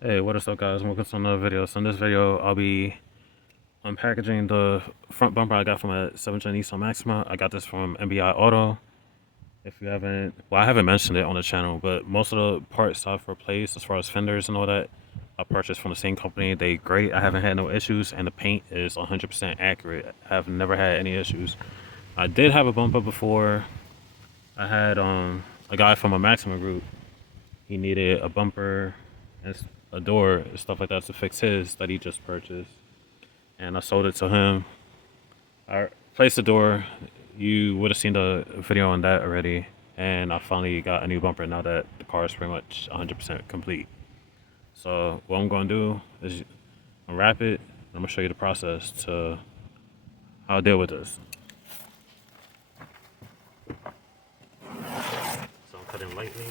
Hey, what is up, guys? Welcome to another video. So in this video, I'll be unpackaging the front bumper I got from a 7th-gen Nissan Maxima. I got this from MBI Auto. If you haven't, well, I haven't mentioned it on the channel, but most of the parts I've replaced, as far as fenders and all that, I purchased from the same company. They great. I haven't had no issues, and the paint is 100% accurate. I've never had any issues. I did have a bumper before. I had a guy from a Maxima group. He needed a bumper and a door and stuff like that to fix his that he just purchased, and I sold it to him. I placed the door. You would have seen the video on that already, and I finally got a new bumper now that the car is pretty much 100% complete. So what I'm gonna do is unwrap it. I'm gonna show you the process to how I deal with this. So I'm cutting lightly.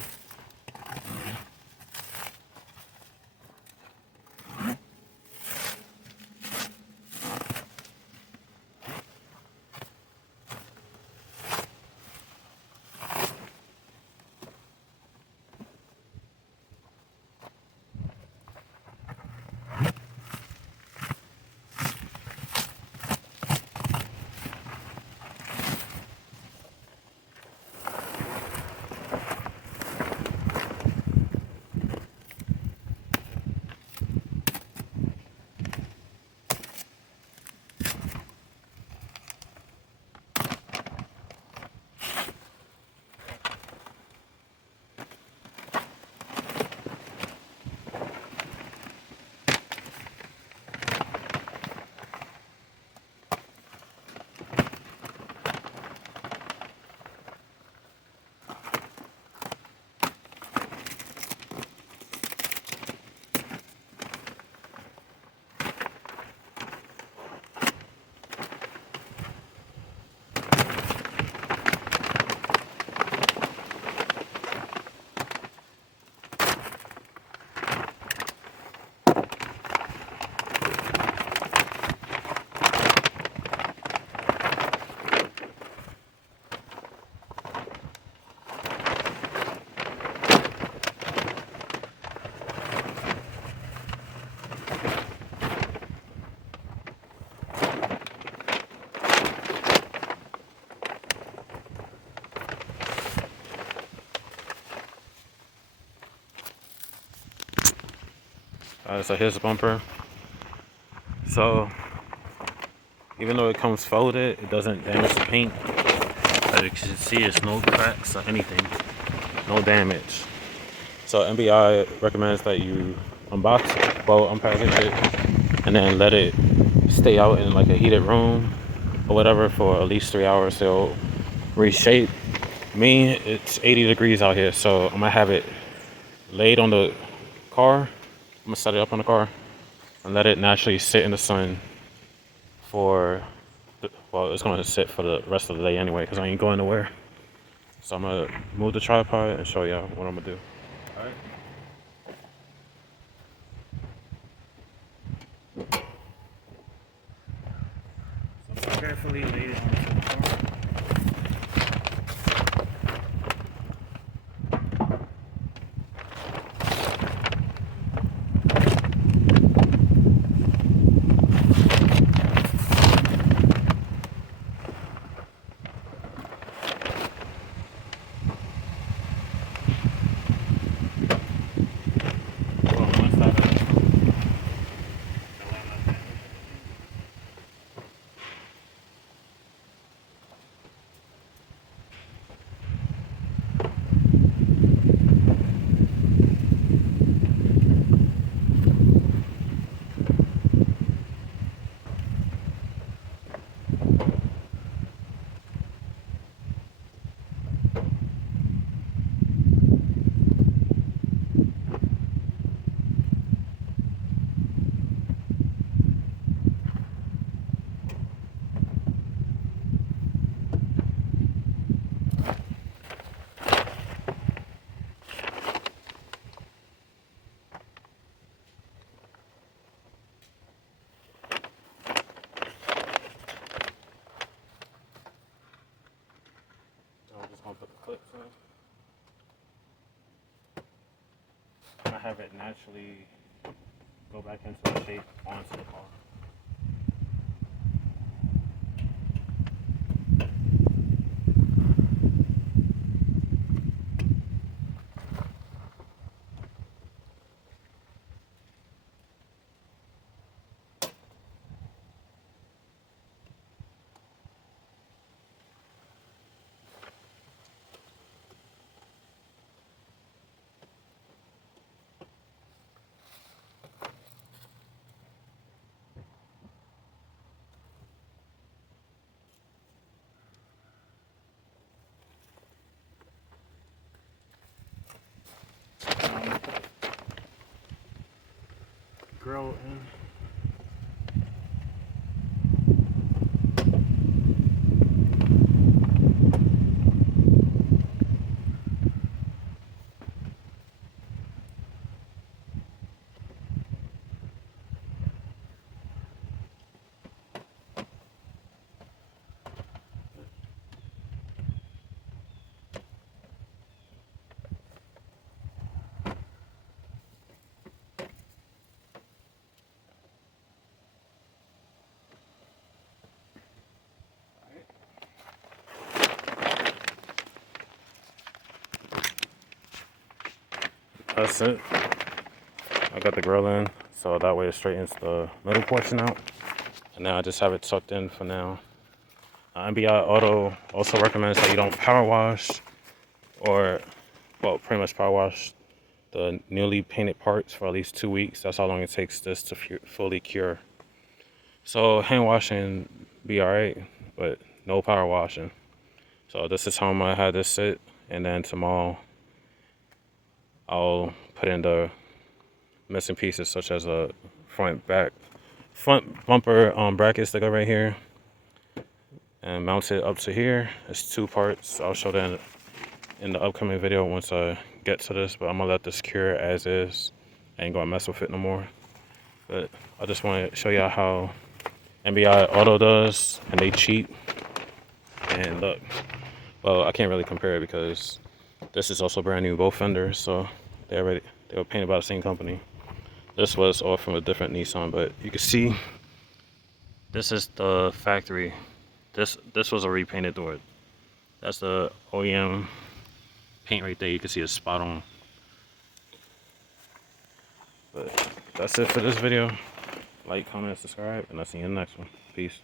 So here's the bumper. So even though it comes folded, it doesn't damage the paint. As you can see, it's no cracks or anything, no damage. So MBI recommends that you unbox it, well, unpackage it, and then let it stay out in like a heated room or whatever for at least 3 hours. It'll reshape. Me, it's 80 degrees out here, so I'm gonna have it laid on the car. I'm gonna set it up on the car and let it naturally sit in the sun for, well, it's gonna sit for the rest of the day anyway because I ain't going nowhere. So I'm gonna move the tripod and show y'all what I'm gonna do. All right. So carefully lay it onto the car. Well, one side of it. I'm just gonna put the clips in. I have it naturally go back into the shape onto the car. Grill in. That's it. I got the grill in, so that way it straightens the middle portion out. And now I just have it tucked in for now. MBI Auto also recommends that you don't power wash or, well, pretty much power wash the newly painted parts for at least 2 weeks. That's how long it takes this to fully cure. So hand washing be alright, but no power washing. So this is how I'm gonna have this sit, and then tomorrow I'll put in the missing pieces such as a front bumper bracket sticker right here, and mount it up to here. It's 2 parts. I'll show that in the upcoming video once I get to this, but I'm gonna let this cure as is. I ain't gonna mess with it no more. But I just want to show y'all how MBI Auto does, and they cheat. And look, well, I can't really compare it because this is also brand new, both fenders, so they were painted by the same company. This was all from a different Nissan, but you can see this is the factory. This was a repainted door. That's the OEM paint right there. You can see it's spot on. But that's it for this video. Like, comment, subscribe, and I'll see you in the next one. Peace.